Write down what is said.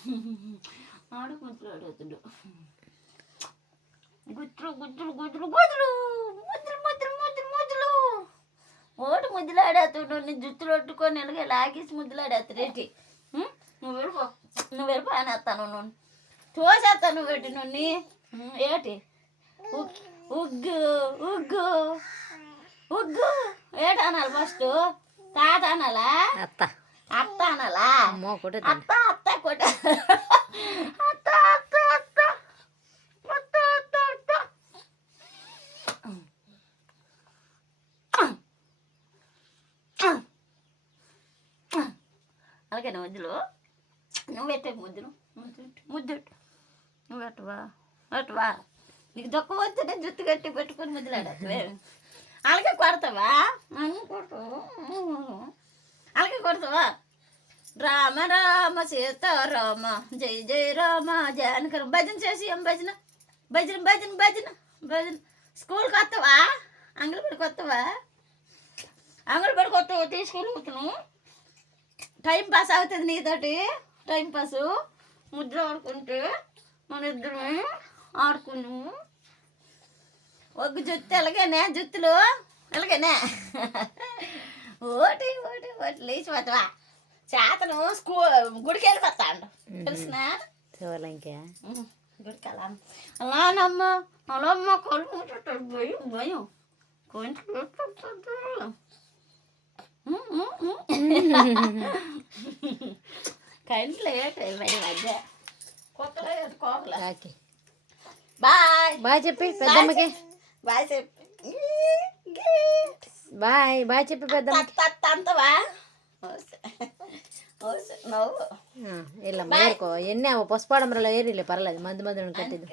ఆడు ముద్దులు ఆడుతుడు. గుజ్జులు గుజ్జులు గుజ్జులు గుజ్జులు ముద్దులు ముద్దులు ముద్దులు ముద్దులు ఓటు ముద్దులు ఆడేస్తుడు. నీ జుత్తులు పట్టుకొని ఎలాగే లాగేసి ముద్దులు ఆడేస్తాడేంటి? నువ్వు వెళ్ళిపో అని వస్తాను. నువ్వు తోసేస్తాను నువ్వు పెట్టి నువ్వు ఏటి ఉగ్గు ఉగ్గు ఉగ్గు ఏటి అనాలి? ఫస్ట్ తాత అనాలా? అత్త అత్త అనాలా? అత్త అత్త కొట్ట అత్త అత్త అత్త అత్త అత్త అత్త అలాగే ముద్దులు నువ్వు పెట్టే ముద్దులు ముద్దు నువ్వు అటువా అటువా నీకు దొక్క వస్తుంటే జుట్టు కట్టి పెట్టుకొని ముద్దులాడతావే. అలాగే కొడతావా? నన్ను కొడతావు. అలాగే కొడతావా? రామ రామ సీతారామ జై జై రామ జానకర భజన చేసి ఏం భజన భజన భజన భజన భజన. స్కూల్కి వస్తావా? అంగన్వాడికి వస్తావా? అంగన్వాడికి వస్తావా? తీసుకొని పోతున్నావు. టైం పాస్ అవుతుంది నీతోటి. టైం పాసు ముద్ర ఆడుకుంటే మన ఇద్దరు ఆడుకును. ఒక జుత్తు ఎలాగేనే జుత్తులు ఎలాగేనే ఓటి ఓటి ఓటి లేచి పోతావా? చేతను గుడికి వెళ్ళిపోతాడు తెలిసిన గుడికి అలా అలానమ్మ అలామ్మ కళ్ళు ముట్టాడు. భయం భయం కొంచెం కంట్లో మరి మధ్య కొత్తలో కోపల. బాయ్ బాయ్ చెప్పి పెద్దమ్మకి బాయ్ చెప్పి బాయ్ బాయ్ చెప్పి పెద్దమ్మ అంతవా నవ్వు ఇలా ఎన్ని పసుపాడంలో ఏరిలే పర్లేదు మంది మంది కట్టింది.